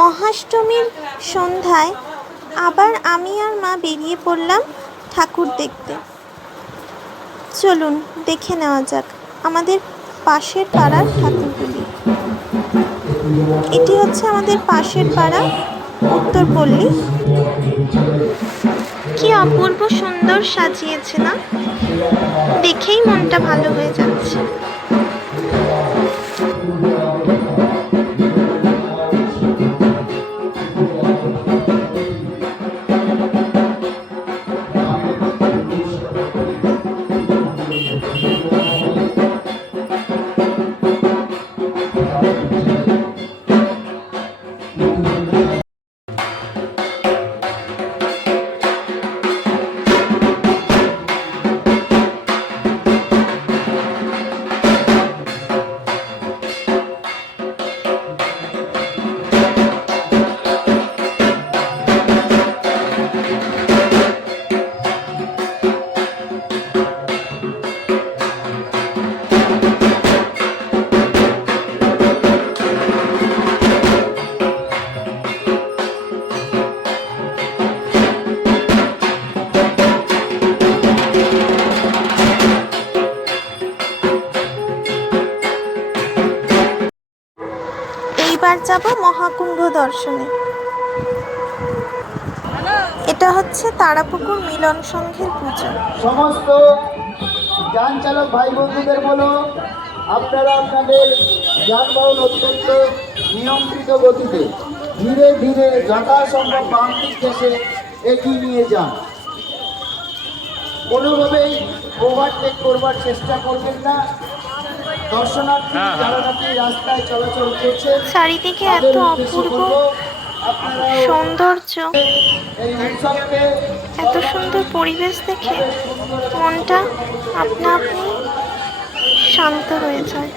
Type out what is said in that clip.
মহাষ্টমীর সন্ধ্যায় আবার আমি আর মা বেরিয়ে পড়লাম ঠাকুর দেখতে। চলুন দেখে নেওয়া যাক আমাদের পাশের পাড়ার ঠাকুরগুলি। এটি হচ্ছে আমাদের পাশের পাড়া উত্তরপল্লী। কি অপূর্ব সুন্দর সাজিয়েছে না, দেখেই মনটা ভালো হয়ে যাচ্ছে। এইবার যাব মহাকুম্ভ দর্শনে। এটা হচ্ছে তারাপুকুর মিলন সংঘের পুজো। সমস্ত যান চালক ভাই বন্ধুদের বলো, আপনারা আপনাদের যানবাহন অত্যন্ত নিয়ন্ত্রিত গতিতে ধীরে ধীরে যথাসম্ভব বাম দিক দেশে এগিয়ে নিয়ে যান। কোনোভাবেই ওভারটেক করবার চেষ্টা করবেন না। দর্শনার্থী যারা নাকি রাস্তায় চলাচল করছে, চারিদিকে এত অপূর্ব সৌন্দর্য, এত সুন্দর পরিবেশ দেখে মনটা আপনা আপনি শান্ত হয়ে যায়।